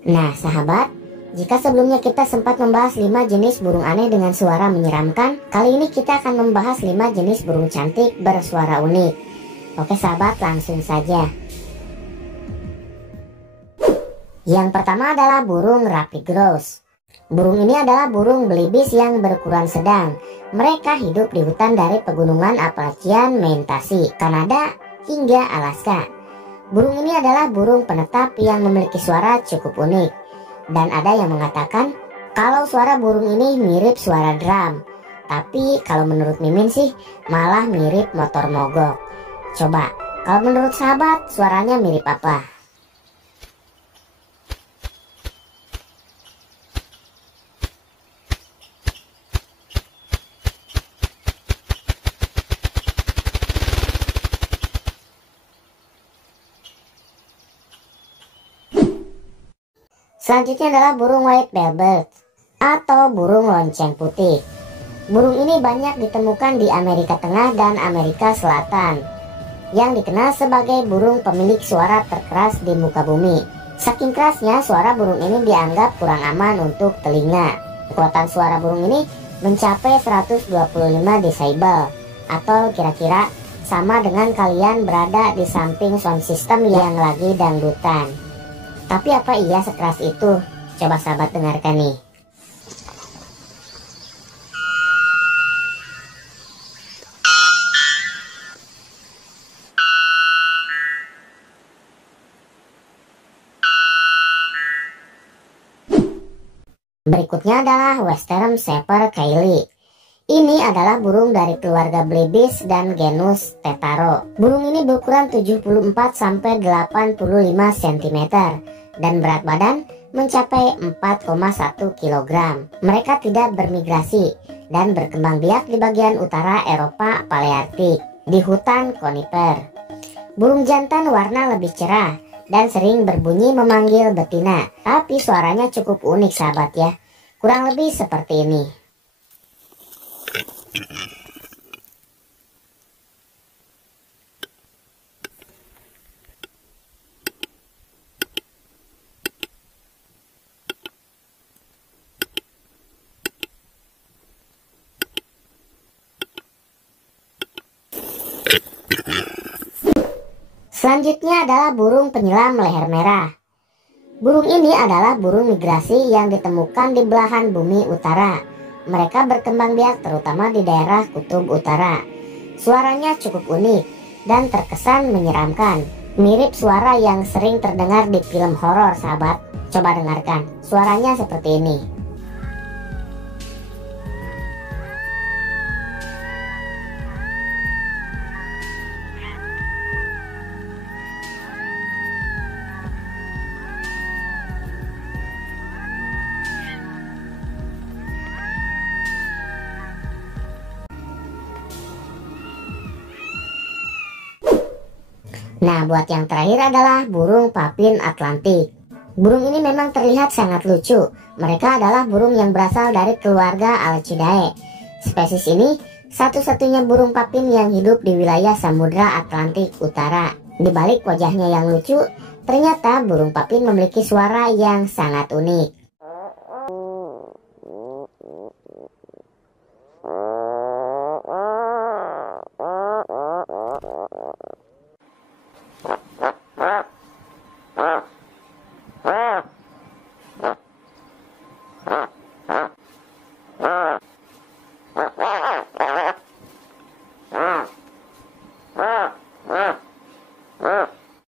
Nah sahabat, jika sebelumnya kita sempat membahas 5 jenis burung aneh dengan suara menyeramkan, kali ini kita akan membahas 5 jenis burung cantik bersuara unik. Oke sahabat, langsung saja. Yang pertama adalah burung Rapid Grouse. Burung ini adalah burung belibis yang berukuran sedang. Mereka hidup di hutan dari pegunungan Appalachian, Maine, Kanada hingga Alaska. Burung ini adalah burung penetap yang memiliki suara cukup unik. Dan ada yang mengatakan kalau suara burung ini mirip suara drum. Tapi kalau menurut Mimin sih malah mirip motor mogok. Coba, kalau menurut sahabat suaranya mirip apa? Selanjutnya adalah burung white-billed bird atau burung lonceng putih. Burung ini banyak ditemukan di Amerika Tengah dan Amerika Selatan, yang dikenal sebagai burung pemilik suara terkeras di muka bumi. Saking kerasnya suara burung ini dianggap kurang aman untuk telinga. Kekuatan suara burung ini mencapai 125 desibel, atau kira-kira sama dengan kalian berada di samping sound system yang lagi dangdutan. Tapi apa iya sekeras itu? Coba sahabat dengarkan nih. Berikutnya adalah Western Shepherd Kylie. Ini adalah burung dari keluarga belibis dan genus Tetaro. Burung ini berukuran 74-85 cm dan berat badan mencapai 4,1 kg. Mereka tidak bermigrasi dan berkembang biak di bagian utara Eropa Paleartik di hutan konifer. Burung jantan warna lebih cerah dan sering berbunyi memanggil betina, tapi suaranya cukup unik sahabat ya. Kurang lebih seperti ini. Selanjutnya adalah burung penyelam leher merah. Burung ini adalah burung migrasi yang ditemukan di belahan bumi utara. Mereka berkembang biak terutama di daerah kutub utara. Suaranya cukup unik dan terkesan menyeramkan. Mirip suara yang sering terdengar di film horor sahabat. Coba dengarkan, suaranya seperti ini. Nah, buat yang terakhir adalah burung papin Atlantik. Burung ini memang terlihat sangat lucu. Mereka adalah burung yang berasal dari keluarga Alcidae. Spesies ini satu-satunya burung papin yang hidup di wilayah Samudra Atlantik Utara. Di balik wajahnya yang lucu, ternyata burung papin memiliki suara yang sangat unik.